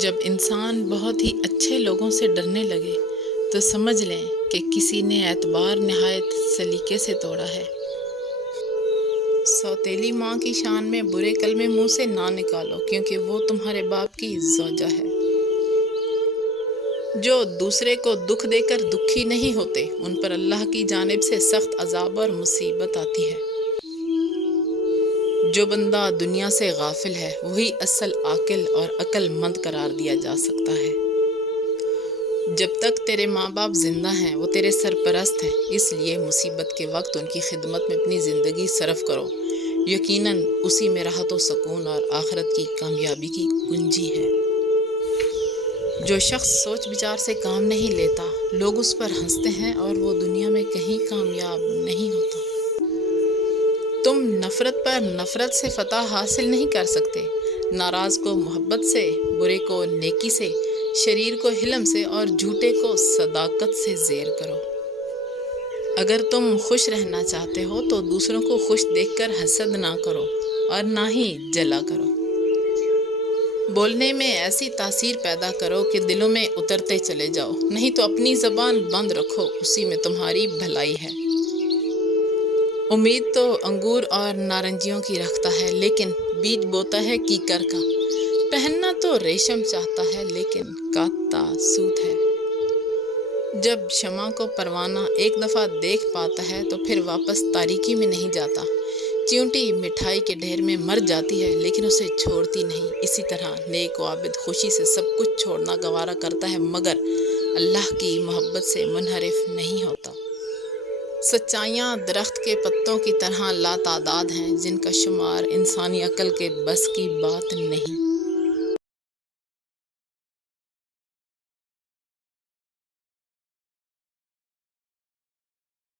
جب انسان بہت ہی اچھے لوگوں سے ڈرنے لگے تو سمجھ لیں کہ کسی نے اعتبار نہایت سلیقے سے توڑا ہے۔ سوتیلی ماں کی شان میں برے کلمے منہ سے نہ نکالو، کیونکہ وہ تمہارے باپ کی زوجہ ہے۔ جو دوسرے کو دکھ دے کر دکھی نہیں ہوتے، ان پر اللہ کی جانب سے سخت عذاب اور مصیبت آتی ہے۔ جو بندہ دنیا سے غافل ہے، وہی اصل عاقل اور عقل مند قرار دیا جا سکتا ہے۔ جب تک تیرے ماں باپ زندہ ہیں، وہ تیرے سرپرست ہیں، اس لیے مصیبت کے وقت ان کی خدمت میں اپنی زندگی صرف کرو، یقیناً اسی میں راحت و سکون اور آخرت کی کامیابی کی کنجی ہے۔ جو شخص سوچ بچار سے کام نہیں لیتا، لوگ اس پر ہنستے ہیں اور وہ دنیا میں کہیں کامیاب نہیں ہوتا۔ تم نفرت پر نفرت سے فتح حاصل نہیں کر سکتے۔ ناراض کو محبت سے، برے کو نیکی سے، شریر کو حلم سے اور جھوٹے کو صداقت سے زیر کرو۔ اگر تم خوش رہنا چاہتے ہو تو دوسروں کو خوش دیکھ کر حسد نہ کرو اور نہ ہی جلا کرو۔ بولنے میں ایسی تاثیر پیدا کرو کہ دلوں میں اترتے چلے جاؤ، نہیں تو اپنی زبان بند رکھو، اسی میں تمہاری بھلائی ہے۔ امید تو انگور اور نارنجیوں کی رکھتا ہے، لیکن بیج بوتا ہے کیکر کا۔ پہننا تو ریشم چاہتا ہے، لیکن کاٹتا سوت ہے۔ جب شمع کو پروانہ ایک دفعہ دیکھ پاتا ہے تو پھر واپس تاریکی میں نہیں جاتا۔ چیونٹی مٹھائی کے ڈھیر میں مر جاتی ہے، لیکن اسے چھوڑتی نہیں۔ اسی طرح نیک و عابد خوشی سے سب کچھ چھوڑنا گوارا کرتا ہے، مگر اللہ کی محبت سے منحرف نہیں ہوتا۔ سچائیاں درخت کے پتوں کی طرح لاتعداد ہیں، جن کا شمار انسانی عقل کے بس کی بات نہیں۔